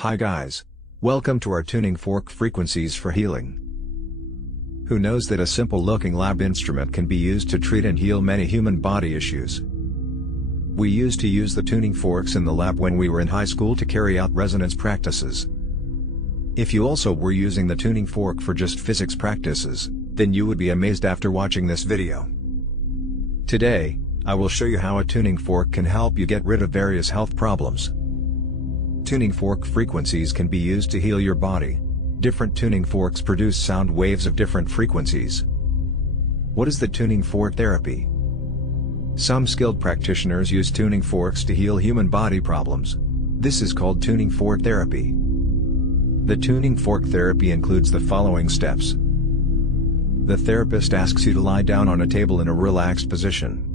Hi guys. Welcome to our tuning fork frequencies for healing. Who knows that a simple looking lab instrument can be used to treat and heal many human body issues? We used to use the tuning forks in the lab when we were in high school to carry out resonance practices. If you also were using the tuning fork for just physics practices, then you would be amazed after watching this video. Today, I will show you how a tuning fork can help you get rid of various health problems. Tuning fork frequencies can be used to heal your body. Different tuning forks produce sound waves of different frequencies. What is the tuning fork therapy? Some skilled practitioners use tuning forks to heal human body problems. This is called tuning fork therapy. The tuning fork therapy includes the following steps. The therapist asks you to lie down on a table in a relaxed position.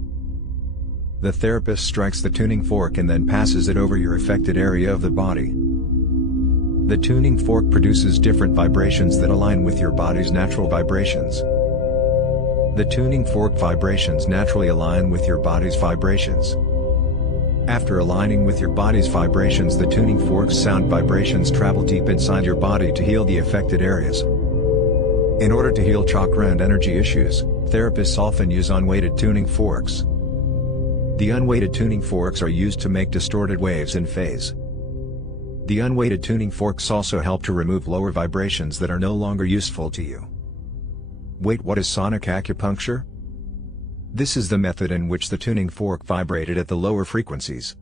The therapist strikes the tuning fork and then passes it over your affected area of the body. The tuning fork produces different vibrations that align with your body's natural vibrations. The tuning fork vibrations naturally align with your body's vibrations. After aligning with your body's vibrations, the tuning fork's sound vibrations travel deep inside your body to heal the affected areas. In order to heal chakra and energy issues, therapists often use unweighted tuning forks. The unweighted tuning forks are used to make distorted waves in phase. The unweighted tuning forks also help to remove lower vibrations that are no longer useful to you. Wait, what is sonic acupuncture? This is the method in which the tuning fork vibrated at the lower frequencies.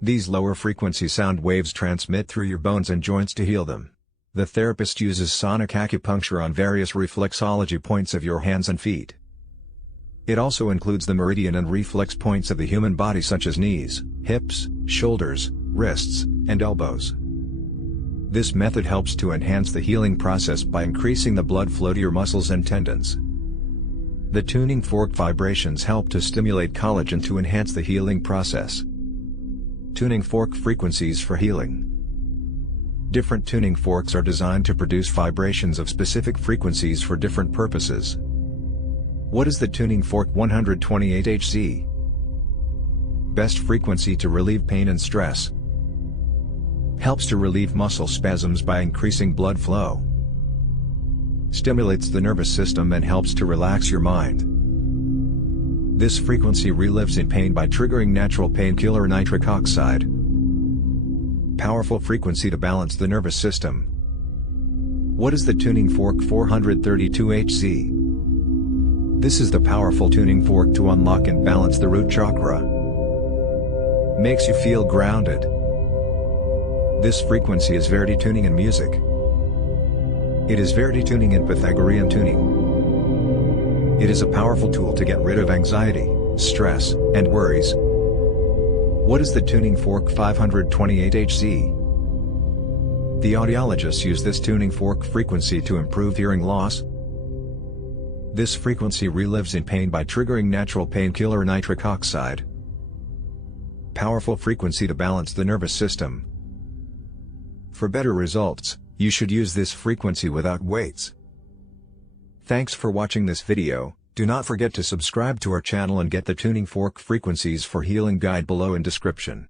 These lower frequency sound waves transmit through your bones and joints to heal them. The therapist uses sonic acupuncture on various reflexology points of your hands and feet. It also includes the meridian and reflex points of the human body such as knees, hips, shoulders, wrists, and elbows. This method helps to enhance the healing process by increasing the blood flow to your muscles and tendons. The tuning fork vibrations help to stimulate collagen to enhance the healing process. Tuning fork frequencies for healing. Different tuning forks are designed to produce vibrations of specific frequencies for different purposes. What is the tuning fork 128 Hz? Best frequency to relieve pain and stress. Helps to relieve muscle spasms by increasing blood flow. Stimulates the nervous system and helps to relax your mind. This frequency relieves in pain by triggering natural painkiller nitric oxide. Powerful frequency to balance the nervous system. What is the tuning fork 432 Hz? This is the powerful tuning fork to unlock and balance the root chakra. Makes you feel grounded. This frequency is Verdi tuning in music. It is Verdi tuning in Pythagorean tuning. It is a powerful tool to get rid of anxiety, stress, and worries. What is the tuning fork 528 Hz? The audiologists use this tuning fork frequency to improve hearing loss. This frequency relieves in pain by triggering natural painkiller nitric oxide. Powerful frequency to balance the nervous system. For better results, you should use this frequency without weights. Thanks for watching this video. Do not forget to subscribe to our channel and get the tuning fork frequencies for healing guide below in description.